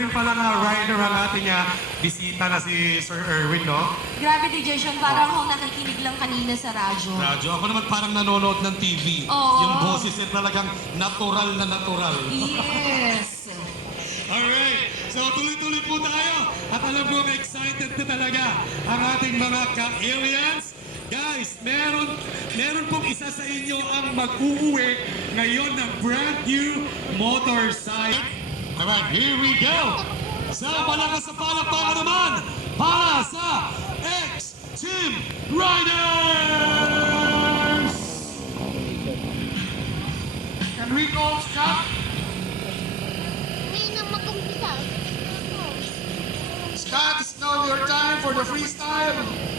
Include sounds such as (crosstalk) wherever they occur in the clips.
rin pala na rider ang ating ah, bisita na si Sir Erwin, no? Grabe, DJ Sean, parang ako nakikinig lang kanina sa radyo. Radyo. Ako naman parang nanonood ng TV. Oo. Yung boses ay talagang natural na natural. Yes! (laughs) Alright, so tuloy-tuloy po tayo. At alam ko, excited na talaga ang ating mga ka-aliens. Guys, meron, meron pong isa sa inyo ang mag-uuwi ngayon ng brand new motorcycle. Alright, here we go. So, malakas sa palakpakan naman para sa X-Team Riders! Can we go, Scott? Hindi na mag-umpisa. Scott, it's now your time for the freestyle.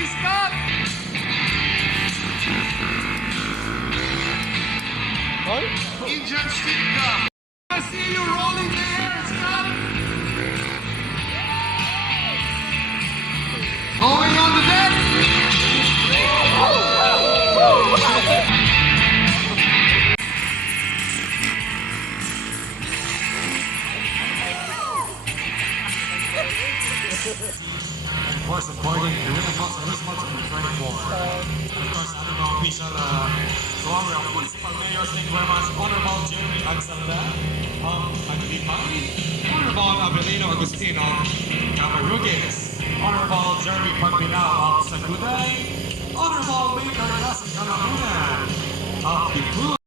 Namin si Scott! Indian stick Jeremy Pagbilao of Saguday, Honorable Mayor Nasa Kalahunan of Bipu. Saan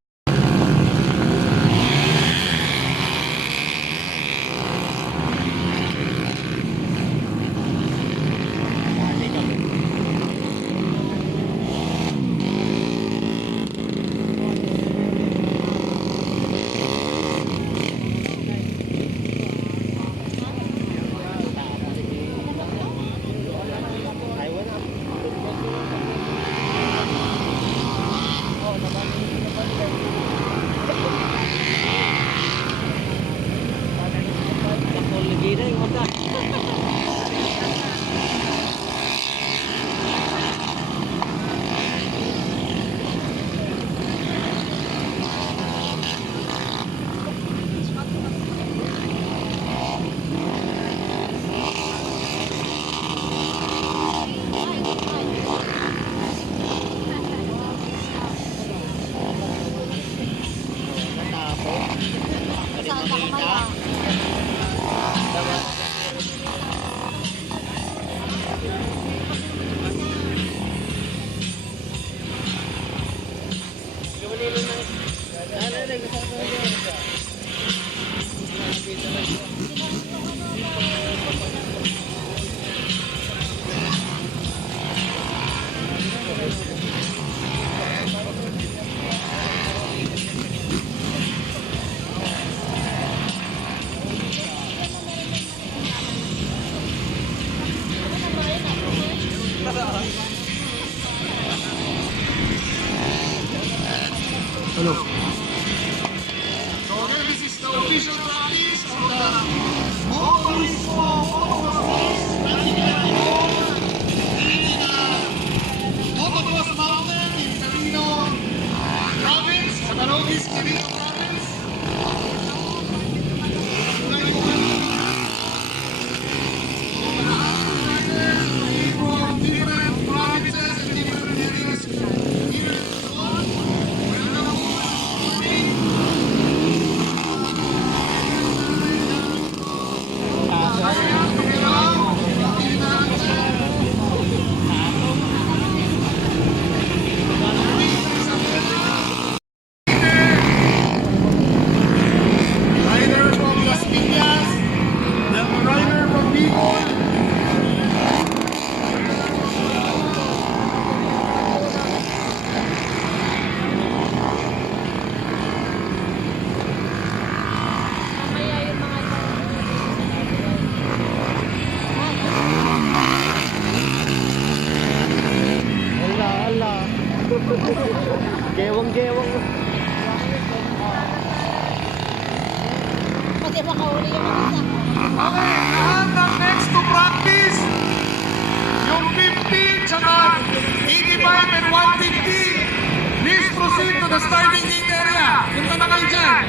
the starting gate area. Punta na kayo dyan.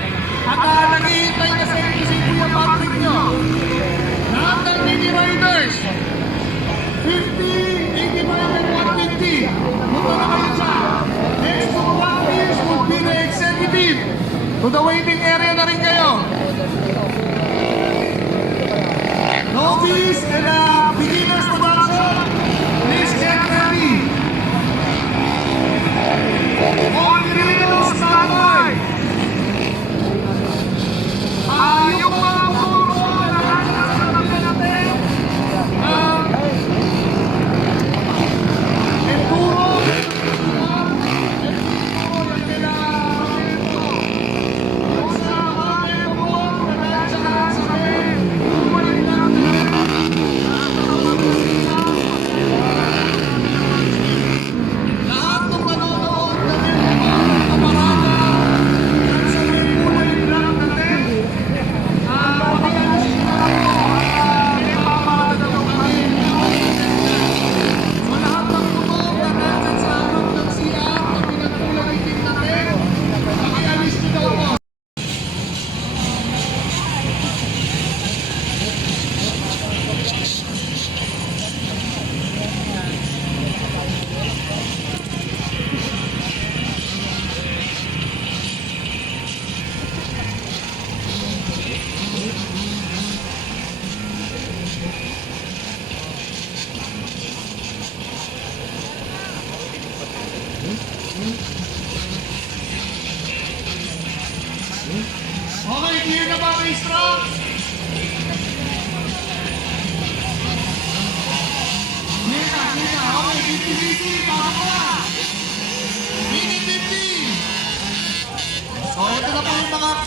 At uh, naghihintay na sa inyo si Kuya Patrick nyo. Lahat ng mini riders. 50, 85 and 150. Punta na kayo dyan. Next to practice will be the executive. To the waiting area na rin kayo. Novice and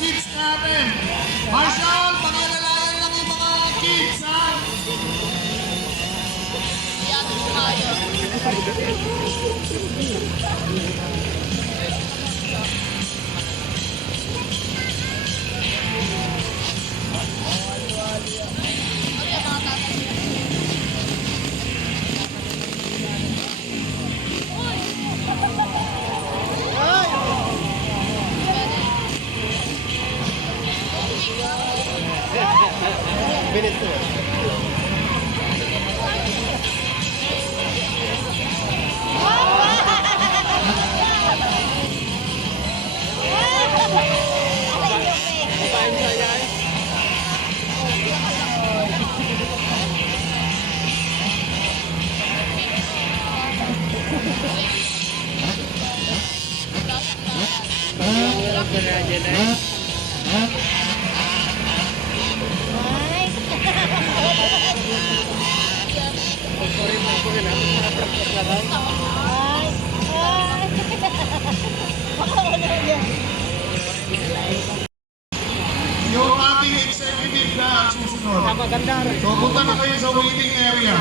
kids natin. Marshall, pakialalayan lang yung mga kids, ha? Binito. Yung ating executive na susunod. So, punta na kayo sa waiting area.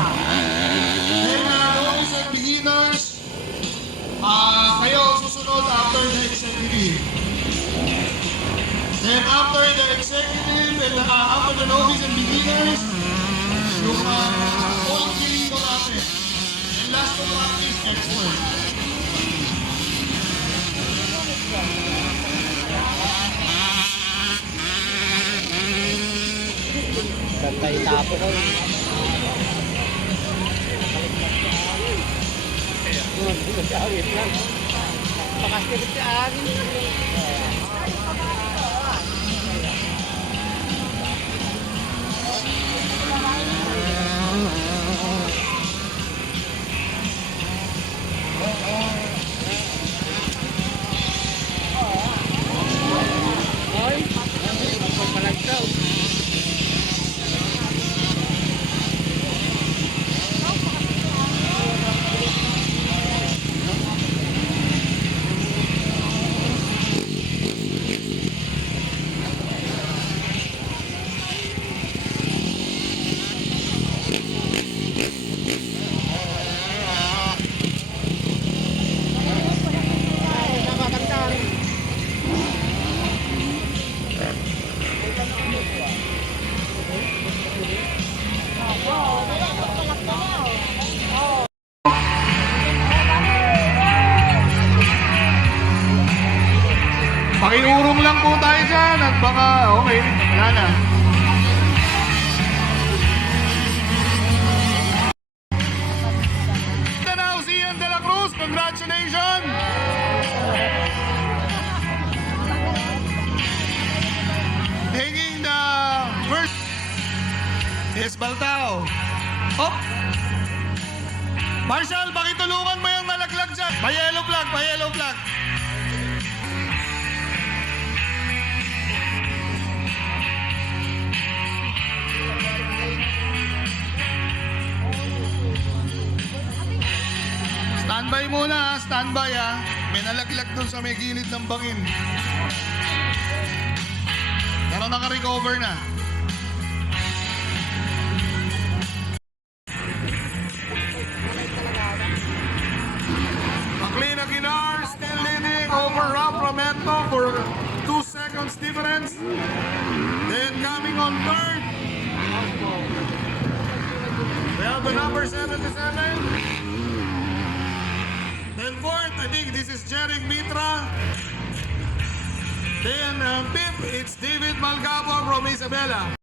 Then, uh, novice and beginners, ah kayo susunod after the executive. Then, after the executive, and uh, after the novice and beginners, yung uh, Ganda yung tapo ko. Wait lang. Pakaskirit si Ani. Now, Ian De La Cruz, congratulations! Taking the first is Baltao. Hop! Marshall, pakitulungan mo yung nalaglag dyan. Pa-yellow flag, pa-yellow flag. Standby muna, ha? standby ha. May nalaglag dun sa may gilid ng bangin. Pero naka-recover na. McLean Aguilar still leading over Rob Romento for two seconds difference. Then coming on third. We have the number 77. Fourth, I think this is Jeric Mitra. Then uh, fifth, it's David Malgabo from Isabela.